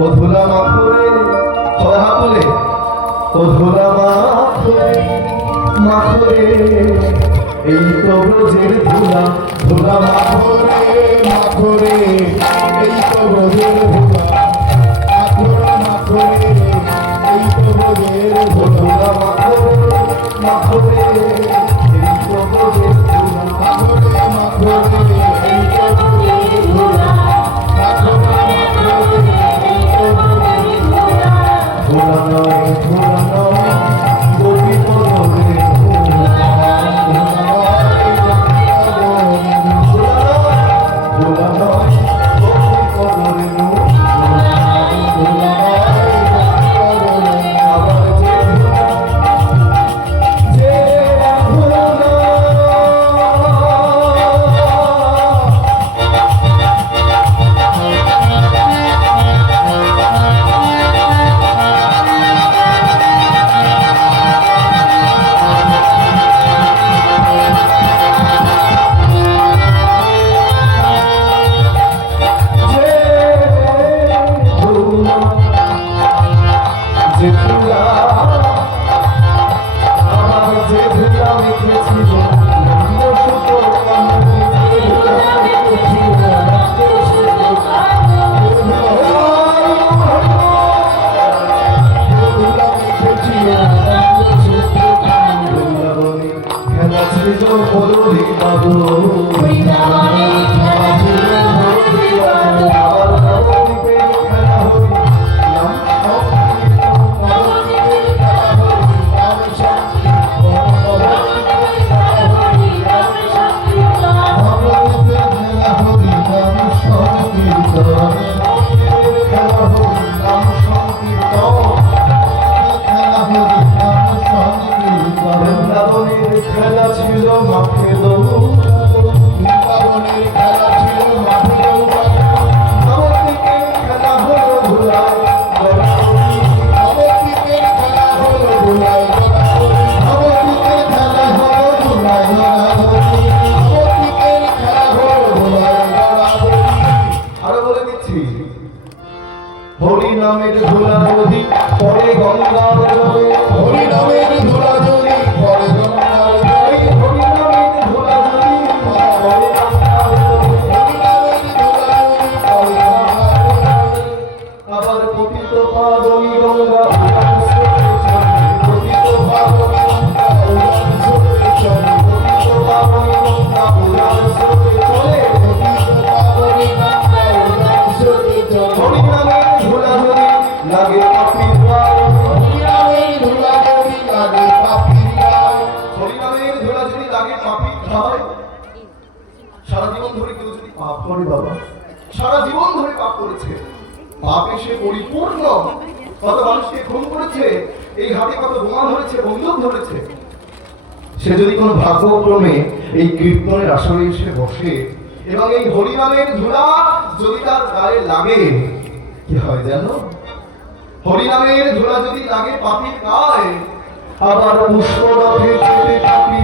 ও ধুলা মাখরে সবাই হাত তোলে ও ধুলা মাখরে মাখরে এই তো ব্রজের ধুলা ধুলা মাখরে মাখরে এই তো ব্রজের ধুলা মাখরে মাখরে এই তো ব্রজের ধুলা মাখরে মাখরে এই তো ব্রজের ধুলা মাখরে মাখরে এই তো ব্রজের ধুলা ধুলা নয় ধুলা নয় গোপী পদরে ধুলা নয় গোপী পদরে আবার যে ধুলা খেলা ছিল মাঠে দৌড় বৃন্দাবনের খেলা ছিল মাঠে দৌড় নবদ্বীপের খেলা হলো ধুলায় নবদ্বীপের খেলা হলো ধুলায় নবদ্বীপের খেলা হলো ধুলায় নবদ্বীপের খেলা হলো ধুলায় আরো বলে দিচ্ছি হরি নামের ধুলা নদী পরে গঙ্গার জলে হরি নামের ধুলা নদী পরে গঙ্গার জলে হরি নামের ধুলা নদী পরে গঙ্গার জলে হরি নামের ধুলা নদী পরে গঙ্গার জলে আবার পতিত পাবনী গঙ্গা উড়ান স্রোতে চলে পতিত পাবনী গঙ্গা উড়ান স্রোতে চলে পতিত পাবনী গঙ্গা উড়ান স্রোতে চলে পতিত পাবনী গঙ্গা উড়ান স্রোতে চলে হরি নামের ধুলা নদী লাগে পাপির গায়ে হরি নামের ধুলা নদী লাগে পাপির গায়ে হরি নামের ধুলা যদি লাগে পাপির গায়ে সারা জীবন ধরে কেউ যদি পাপ করে বাবা সারা জীবন ধরে পাপ করেছে পাপ এসে পরিপূর্ণ কত মানুষকে খুন করেছে এই হাতে কত বোমা ধরেছে বন্দুক ধরেছে সে যদি কোনো ভাগ্যক্রমে এই কীর্তনের আসরে এসে বসে এবং এই হরিনামের ধুলা যদি তার গায়ে লাগে কি হয় জানো হরিনামের ধুলা যদি লাগে পাপির গায়ে আবার পুষ্পরথে চেপে পাপি